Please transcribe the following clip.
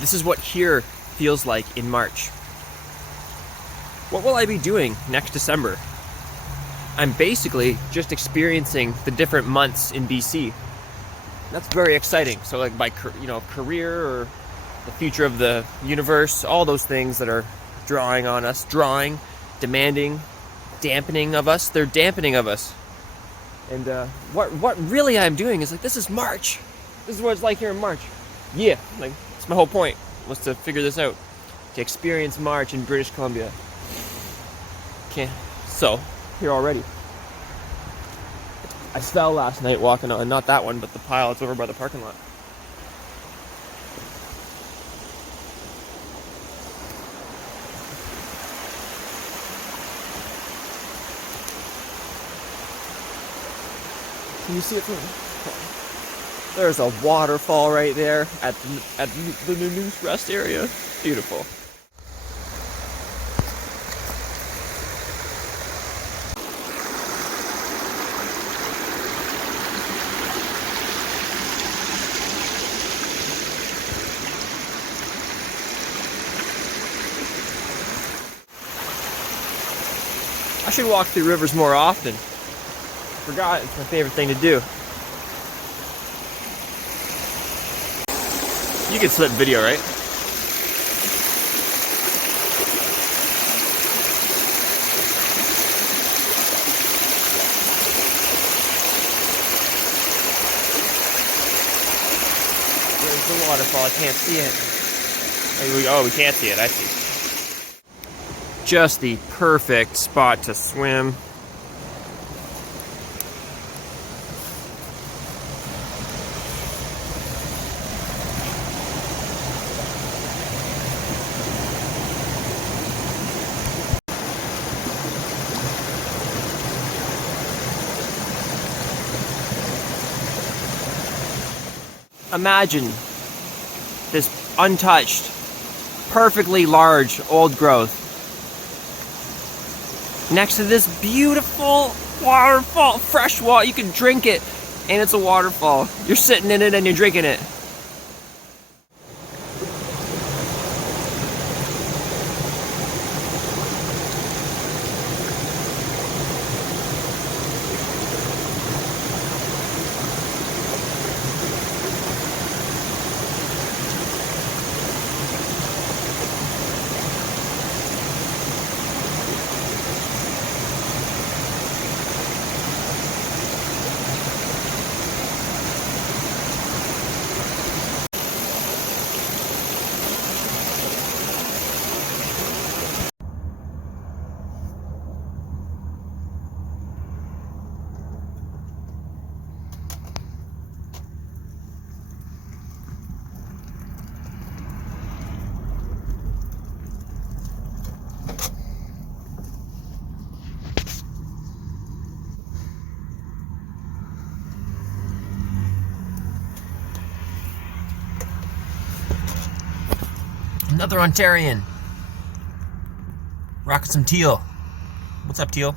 This is what here feels like in March. What will I be doing next December? I'm basically just experiencing the different months in BC. That's very exciting. So like my career or the future of the universe, all those things that are drawing on us, demanding, dampening of us, they're dampening of us. And what really I'm doing is like, this is March. This is what it's like here in March. Yeah, like that's my whole point, was to figure this out, to experience March in British Columbia. Okay, so here already. I fell last night walking on, not that one, but the pile that's over by the parking lot. Can you see it from here? There's a waterfall right there at the Nanoose rest area. Beautiful. I should walk through rivers more often. Forgot it's my favorite thing to do. You can slip video, right? There's the waterfall. I can't see it. Oh, we can't see it. I see. Just the perfect spot to swim. Imagine this untouched, perfectly large old growth next to this beautiful waterfall, fresh water. You can drink it, and it's a waterfall. You're sitting in it and you're drinking it. Another Ontarian. Rocking some teal. What's up, teal?